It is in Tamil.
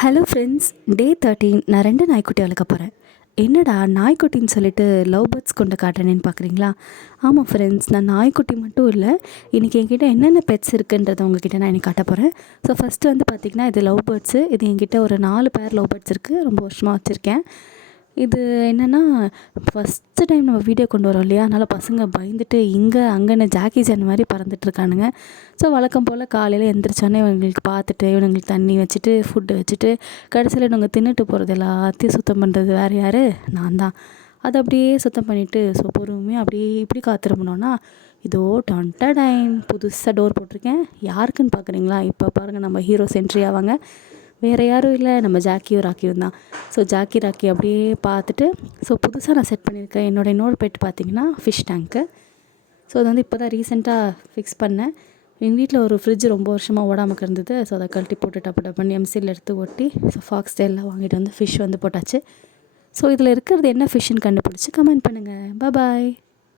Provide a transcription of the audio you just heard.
ஹலோ ஃப்ரெண்ட்ஸ், டே 13. நான் 2 நாய்க்குட்டி வளர்க்க போகிறேன். என்னடா நாய்க்குட்டின்னு சொல்லிட்டு லவ் பேர்ட்ஸ் கொண்டு காட்டுறேன்னு பார்க்குறீங்களா? ஆமாம் ஃப்ரெண்ட்ஸ், நான் நாய்க்குட்டி மட்டும் இல்லை, இன்றைக்கி என்கிட்ட என்னென்ன பெட்ஸ் இருக்குன்றதை உங்ககிட்ட நான் இன்றைக்கி காட்ட போகிறேன். ஸோ ஃபஸ்ட்டு வந்து பார்த்திங்கன்னா, இது லவ் பேர்ட்ஸு. இது என்கிட்ட ஒரு 4 பேர் லவ் பேர்ட்ஸ் இருக்குது. ரொம்ப வருஷமாக வச்சுருக்கேன். இது என்னென்னா, ஃபஸ்ட்டு டைம் நம்ம வீடியோ கொண்டு வரோம் இல்லையா, அதனால் பசங்க பயந்துட்டு இங்கே அங்கேன்னு ஜாக்கி சான் மாதிரி பறந்துட்டுருக்கானுங்க. ஸோ வழக்கம் போல் காலையில் எழுந்திரிச்சோன்னே இவங்களுக்கு பார்த்துட்டு, இவனுங்களுக்கு தண்ணி வச்சுட்டு, ஃபுட்டு வச்சுட்டு, கடைசியில் இவங்க தின்னுட்டு போகிறது எல்லாத்தையும் சுத்தம் பண்ணுறது வேறு யார்? நான் தான். அதை அப்படியே சுத்தம் பண்ணிவிட்டு, ஸோ பொறுமையாக அப்படியே இப்படி காத்திருந்தோன்னா, இதோ டைம் புதுசாக டோர் போட்டிருக்கேன். யாருக்குன்னு பார்க்குறீங்களா? இப்போ பாருங்கள், நம்ம ஹீரோ சென்ட்ரி ஆவாங்க. வேறு யாரும் இல்லை, நம்ம ஜாக்கியும் ராக்கியும் தான். ஸோ ஜாக்கி ராக்கி அப்படியே பார்த்துட்டு, ஸோ புதுசாக நான் செட் பண்ணியிருக்கேன் இன்னொரு பெட் பார்த்திங்கன்னா ஃபிஷ் டேங்க்கு. ஸோ அது வந்து இப்போ தான் ரீசெண்டாக ஃபிக்ஸ் பண்ணேன். எங்கள் வீட்டில் ஒரு ஃப்ரிட்ஜ் ரொம்ப வருஷமாக ஓடாமல் இருந்தது. ஸோ அதை கழட்டி போட்டு டப்பு பண்ணி எம்சியில் எடுத்து ஒட்டி, ஸோ ஃபாக்ஸ் டெயிலில் வாங்கிட்டு வந்து ஃபிஷ் வந்து போட்டாச்சு. ஸோ இதில் இருக்கிறது என்ன ஃபிஷ்ஷுன்னு கண்டுபிடிச்சி கமெண்ட் பண்ணுங்கள். பாய்.